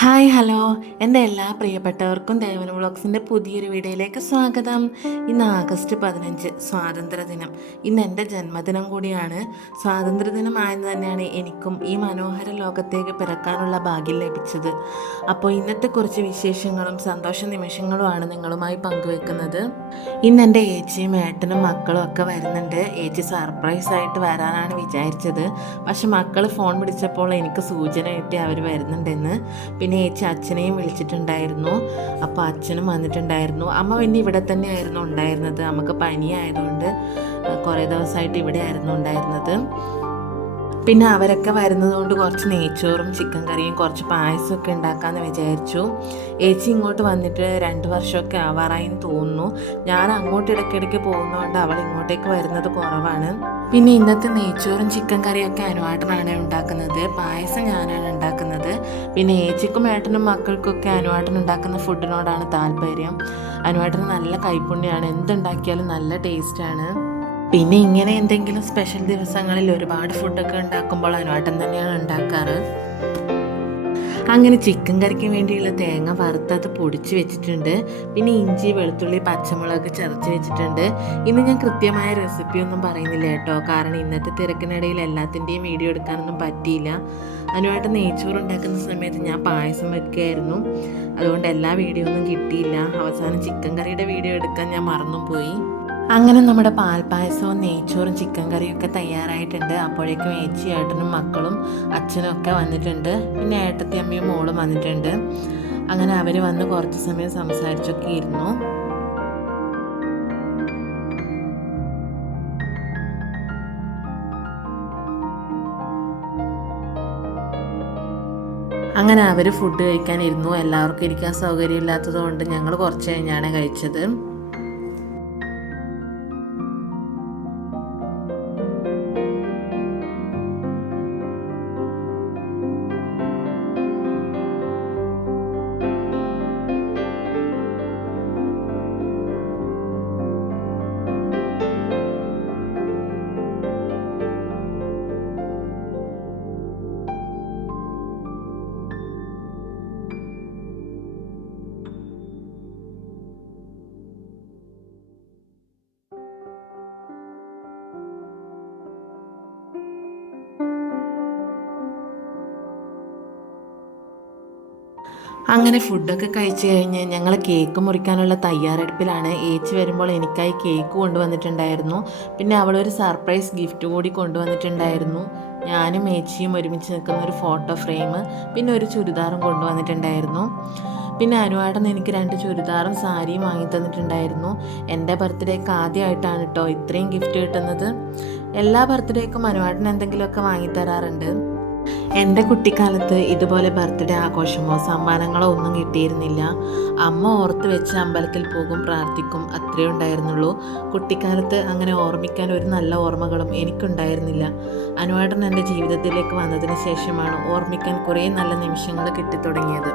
Hi hello എൻ്റെ എല്ലാ പ്രിയപ്പെട്ടവർക്കും ദേവന വ്ളോഗ്സിൻ്റെ പുതിയൊരു വീഡിയോയിലേക്ക് സ്വാഗതം. ഇന്ന് ആഗസ്റ്റ് 15 സ്വാതന്ത്ര്യദിനം. ഇന്ന് എൻ്റെ ജന്മദിനം കൂടിയാണ്. സ്വാതന്ത്ര്യദിനം ആയെന്ന് തന്നെയാണ് എനിക്കും ഈ മനോഹര ലോകത്തേക്ക് പിറക്കാനുള്ള ഭാഗ്യം ലഭിച്ചത്. അപ്പോൾ ഇന്നത്തെ കുറച്ച് വിശേഷങ്ങളും സന്തോഷ നിമിഷങ്ങളുമാണ് നിങ്ങളുമായി പങ്കുവെക്കുന്നത്. ഇന്ന് എൻ്റെ ഏച്ചിയും ഏട്ടനും മക്കളും ഒക്കെ വരുന്നുണ്ട്. ഏച്ചി സർപ്രൈസ് ആയിട്ട് വരാനാണ് വിചാരിച്ചത്. പക്ഷെ മക്കൾ ഫോൺ പിടിച്ചപ്പോൾ എനിക്ക് സൂചന കിട്ടി അവർ വരുന്നുണ്ടെന്ന്. പിന്നെ ഏച്ചി അച്ഛനെയും വിളിച്ചിട്ടുണ്ടായിരുന്നു. അപ്പോൾ അച്ഛനും വന്നിട്ടുണ്ടായിരുന്നു. അമ്മ പിന്നെ ഇവിടെ തന്നെയായിരുന്നു ഉണ്ടായിരുന്നത്. നമുക്ക് പനിയായതുകൊണ്ട് കുറേ ദിവസമായിട്ട് ഇവിടെ ആയിരുന്നു ഉണ്ടായിരുന്നത്. പിന്നെ അവരൊക്കെ വരുന്നതുകൊണ്ട് കുറച്ച് നെയ്ച്ചോറും ചിക്കൻ കറിയും കുറച്ച് പായസമൊക്കെ ഉണ്ടാക്കാമെന്ന് വിചാരിച്ചു. ഏച്ചി ഇങ്ങോട്ട് വന്നിട്ട് 2 വർഷമൊക്കെ ആവാറായെന്ന് തോന്നുന്നു. ഞാൻ അങ്ങോട്ട് ഇടയ്ക്കിടയ്ക്ക് പോകുന്നതുകൊണ്ട് അവൾ ഇങ്ങോട്ടേക്ക് വരുന്നത് കുറവാണ്. പിന്നെ ഇന്നത്തെ നെയ്ച്ചോറും ചിക്കൻ കറിയൊക്കെ അനുവാട്ടനാണ് ഉണ്ടാക്കുന്നത്. പായസം ഞാനാണ് ഉണ്ടാക്കുന്നത്. പിന്നെ ഏച്ചിക്കും ഏട്ടനും മക്കൾക്കൊക്കെ അനുവാട്ടൻ ഉണ്ടാക്കുന്ന ഫുഡിനോടാണ് താല്പര്യം. അനുവാട്ടന് നല്ല കൈപ്പുണ്യമാണ്. എന്തുണ്ടാക്കിയാലും നല്ല ടേസ്റ്റാണ്. പിന്നെ ഇങ്ങനെ എന്തെങ്കിലും സ്പെഷ്യൽ ദിവസങ്ങളിൽ ഒരുപാട് ഫുഡൊക്കെ ഉണ്ടാക്കുമ്പോൾ അനുവാട്ടൻ തന്നെയാണ് ഉണ്ടാക്കാറ്. അങ്ങനെ ചിക്കൻ കറിക്ക് വേണ്ടിയുള്ള തേങ്ങ വറുത്തത് പൊടിച്ച് വെച്ചിട്ടുണ്ട്. പിന്നെ ഇഞ്ചി വെളുത്തുള്ളി പച്ചമുളക് ചതച്ച് വെച്ചിട്ടുണ്ട്. ഇന്ന് ഞാൻ കൃത്യമായ റെസിപ്പി ഒന്നും പറയുന്നില്ല കേട്ടോ, കാരണം ഇന്നത്തെ തിരക്കിനിടയിൽ എല്ലാത്തിൻ്റെയും വീഡിയോ എടുക്കാനൊന്നും പറ്റിയില്ല. അനുവായിട്ട് നെയ്ച്ചോറ് ഉണ്ടാക്കുന്ന സമയത്ത് ഞാൻ പായസം വെക്കുകയായിരുന്നു. അതുകൊണ്ട് എല്ലാ വീഡിയോ ഒന്നും കിട്ടിയില്ല. അവസാനം ചിക്കൻ കറിയുടെ വീഡിയോ എടുക്കാൻ ഞാൻ മറന്നും പോയി. അങ്ങനെ നമ്മുടെ പാൽപ്പായസവും നെയ്ച്ചോറും ചിക്കൻ കറിയും ഒക്കെ തയ്യാറായിട്ടുണ്ട്. അപ്പോഴേക്കും ഏച്ചി ഏട്ടനും മക്കളും അച്ഛനും ഒക്കെ വന്നിട്ടുണ്ട്. പിന്നെ ഏട്ടത്തി അമ്മയും മോളും വന്നിട്ടുണ്ട്. അങ്ങനെ അവർ വന്ന് കുറച്ച് സമയം സംസാരിച്ചൊക്കെ ഇരുന്നു. അങ്ങനെ അവർ ഫുഡ് കഴിക്കാനിരുന്നു. എല്ലാവർക്കും ഇരിക്കാൻ സൗകര്യമില്ലാത്തത് കൊണ്ട് ഞങ്ങൾ കുറച്ച് കഴിഞ്ഞാണ് കഴിച്ചത്. അങ്ങനെ ഫുഡൊക്കെ കഴിച്ച് കഴിഞ്ഞ് ഞങ്ങൾ കേക്ക് മുറിക്കാനുള്ള തയ്യാറെടുപ്പിലാണ്. ഏച്ചി വരുമ്പോൾ എനിക്കായി കേക്ക് കൊണ്ടുവന്നിട്ടുണ്ടായിരുന്നു. പിന്നെ അവളൊരു സർപ്രൈസ് ഗിഫ്റ്റ് കൂടി കൊണ്ടുവന്നിട്ടുണ്ടായിരുന്നു. ഞാനും ഏച്ചിയും ഒരുമിച്ച് നിൽക്കുന്ന ഒരു ഫോട്ടോ ഫ്രെയിം, പിന്നെ ഒരു ചുരിദാറും കൊണ്ടുവന്നിട്ടുണ്ടായിരുന്നു. പിന്നെ അനുവാട്ടൻ എനിക്ക് 2 ചുരിദാറും സാരിയും വാങ്ങി തന്നിട്ടുണ്ടായിരുന്നു. എൻ്റെ ബർത്ത്ഡേക്ക് ആദ്യമായിട്ടാണ് കേട്ടോ ഇത്രയും ഗിഫ്റ്റ് കിട്ടുന്നത്. എല്ലാ ബർത്ത്ഡേക്കും അനുവാട്ടൻ എന്തെങ്കിലുമൊക്കെ വാങ്ങിത്തരാറുണ്ട്. എൻ്റെ കുട്ടിക്കാലത്ത് ഇതുപോലെ ബർത്ത്ഡേ ആഘോഷമോ സമ്മാനങ്ങളോ ഒന്നും കിട്ടിയിരുന്നില്ല. അമ്മ ഓർത്ത് വെച്ച് അമ്പലത്തിൽ പോകും, പ്രാർത്ഥിക്കും, അത്രേ ഉണ്ടായിരുന്നുള്ളൂ. കുട്ടിക്കാലത്ത് അങ്ങനെ ഓർമ്മിക്കാൻ ഒരു നല്ല ഓർമ്മകളും എനിക്കുണ്ടായിരുന്നില്ല. അനുവാട്ടൻ എൻ്റെ ജീവിതത്തിലേക്ക് വന്നതിന് ശേഷമാണ് ഓർമ്മിക്കാൻ കുറേ നല്ല നിമിഷങ്ങൾ കിട്ടിത്തുടങ്ങിയത്.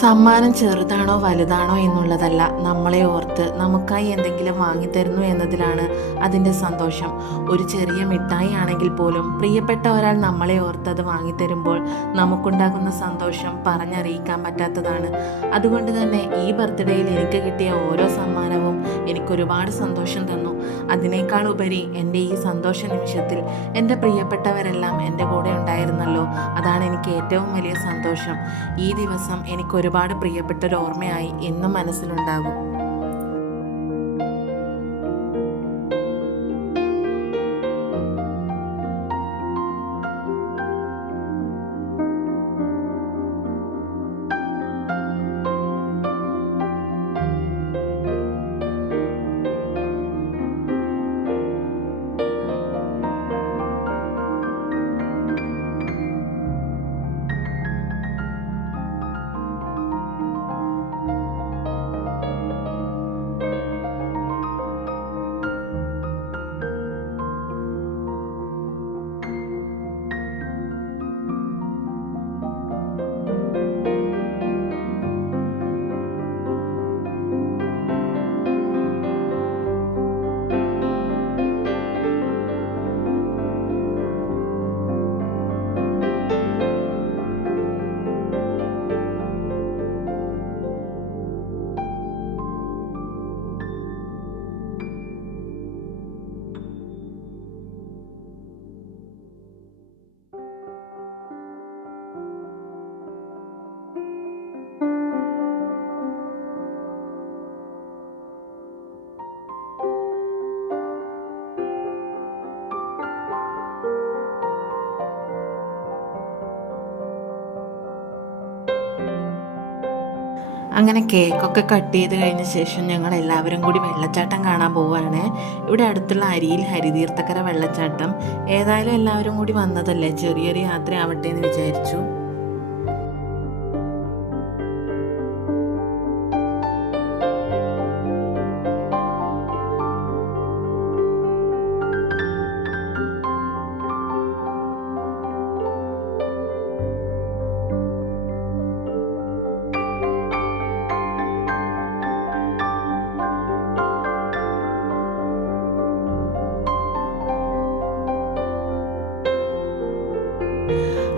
സമ്മാനം ചെറുതാണോ വലുതാണോ എന്നുള്ളതല്ല, നമ്മളെ ഓർത്ത് നമുക്കായി എന്തെങ്കിലും വാങ്ങിത്തരുന്നു എന്നതിലാണ് അതിൻ്റെ സന്തോഷം. ഒരു ചെറിയ മിഠായി ആണെങ്കിൽ പോലും പ്രിയപ്പെട്ട ഒരാൾ നമ്മളെ ഓർത്ത് അത് വാങ്ങിത്തരുമ്പോൾ നമുക്കുണ്ടാകുന്ന സന്തോഷം പറഞ്ഞറിയിക്കാൻ പറ്റാത്തതാണ്. അതുകൊണ്ട് തന്നെ ഈ ബർത്ത്ഡേയിൽ എനിക്ക് കിട്ടിയ ഓരോ സമ്മാനവും എനിക്കൊരുപാട് സന്തോഷം തന്നു. അതിനേക്കാൾ ഉപരി എൻ്റെ ഈ സന്തോഷ നിമിഷത്തിൽ എൻ്റെ പ്രിയപ്പെട്ടവരെല്ലാം എൻ്റെ കൂടെ ഉണ്ടായിരുന്നല്ലോ, അതാണ് എനിക്ക് ഏറ്റവും വലിയ സന്തോഷം. ഈ ദിവസം എനിക്ക് ഒരുപാട് പ്രിയപ്പെട്ടൊരു ഓർമ്മയായി എന്നും മനസ്സിലുണ്ടാകും. അങ്ങനെ കേക്കൊക്കെ കട്ട് ചെയ്ത് കഴിഞ്ഞ ശേഷം ഞങ്ങൾ എല്ലാവരും കൂടി വെള്ളച്ചാട്ടം കാണാൻ പോവുകയാണ്. ഇവിടെ അടുത്തുള്ള അരിയിൽ ഹരിതീർത്ഥക്കര വെള്ളച്ചാട്ടം. ഏതായാലും എല്ലാവരും കൂടി വന്നതല്ലേ, ചെറിയൊരു യാത്ര ആവട്ടെ എന്ന് വിചാരിച്ചു.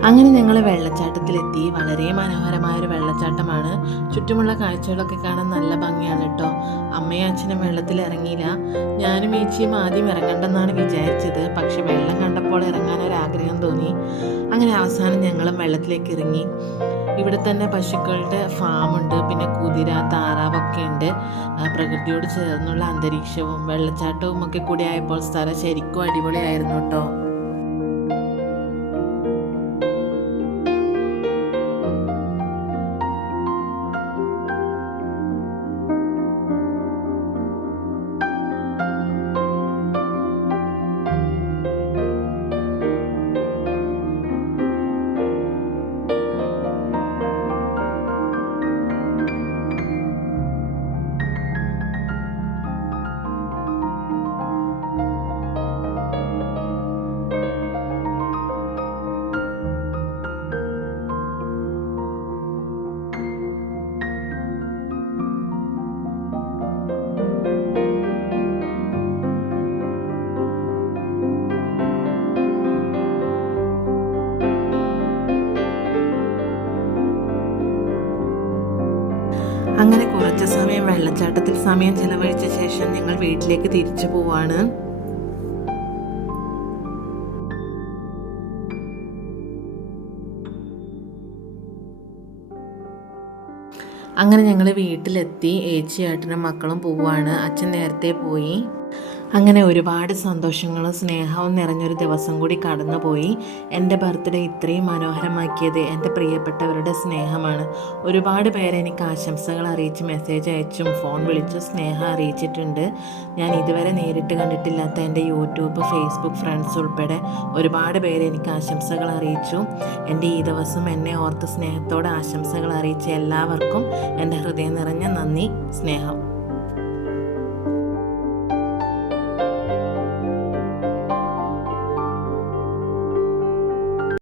അങ്ങനെ ഞങ്ങൾ വെള്ളച്ചാട്ടത്തിലെത്തി. വളരെ മനോഹരമായൊരു വെള്ളച്ചാട്ടമാണ്. ചുറ്റുമുള്ള കാഴ്ചകളൊക്കെ കാണാൻ നല്ല ഭംഗിയാണ് കേട്ടോ. അമ്മയും അച്ഛനും വെള്ളത്തിൽ ഇറങ്ങിയില്ല. ഞാനും ഏച്ചിയും ആദ്യം ഇറങ്ങണ്ടെന്നാണ് വിചാരിച്ചത്. പക്ഷെ വെള്ളം കണ്ടപ്പോൾ ഇറങ്ങാനൊരാഗ്രഹം തോന്നി. അങ്ങനെ അവസാനം ഞങ്ങളും വെള്ളത്തിലേക്ക് ഇറങ്ങി. ഇവിടെ തന്നെ പശുക്കളുടെ ഫാമുണ്ട്, പിന്നെ കുതിര, താറാവൊക്കെ ഉണ്ട്. പ്രകൃതിയോട് ചേർന്നുള്ള അന്തരീക്ഷവും വെള്ളച്ചാട്ടവും ഒക്കെ കൂടി ആയപ്പോൾ സ്ഥലം ശരിക്കും അടിപൊളിയായിരുന്നു കേട്ടോ. അങ്ങനെ കുറച്ച് സമയം വെള്ളച്ചാട്ടത്തിൽ സമയം ചെലവഴിച്ച ശേഷം ഞങ്ങൾ വീട്ടിലേക്ക് തിരിച്ചു പോവാണ്. അങ്ങനെ ഞങ്ങൾ വീട്ടിലെത്തി. ഏച്ചിയേട്ടനും മക്കളും പോവുകയാണ്. അച്ഛൻ നേരത്തെ പോയി. അങ്ങനെ ഒരുപാട് സന്തോഷങ്ങളും സ്നേഹവും നിറഞ്ഞൊരു ദിവസം കൂടി കടന്നുപോയി. എൻ്റെ ബർത്ത്ഡേ ഇത്രയും മനോഹരമാക്കിയത് എൻ്റെ പ്രിയപ്പെട്ടവരുടെ സ്നേഹമാണ്. ഒരുപാട് പേരെ എനിക്ക് ആശംസകൾ അറിയിച്ച് മെസ്സേജ് അയച്ചും ഫോൺ വിളിച്ചും സ്നേഹം അറിയിച്ചിട്ടുണ്ട്. ഞാൻ ഇതുവരെ നേരിട്ട് കണ്ടിട്ടില്ലാത്ത എൻ്റെ യൂട്യൂബ്, ഫേസ്ബുക്ക് ഫ്രണ്ട്സ് ഉൾപ്പെടെ ഒരുപാട് പേര് എനിക്ക് ആശംസകൾ അറിയിച്ചു. എൻ്റെ ഈ ദിവസം എന്നെ ഓർത്ത് സ്നേഹത്തോടെ ആശംസകൾ അറിയിച്ച എല്ലാവർക്കും എൻ്റെ ഹൃദയം നിറഞ്ഞ നന്ദി, സ്നേഹം.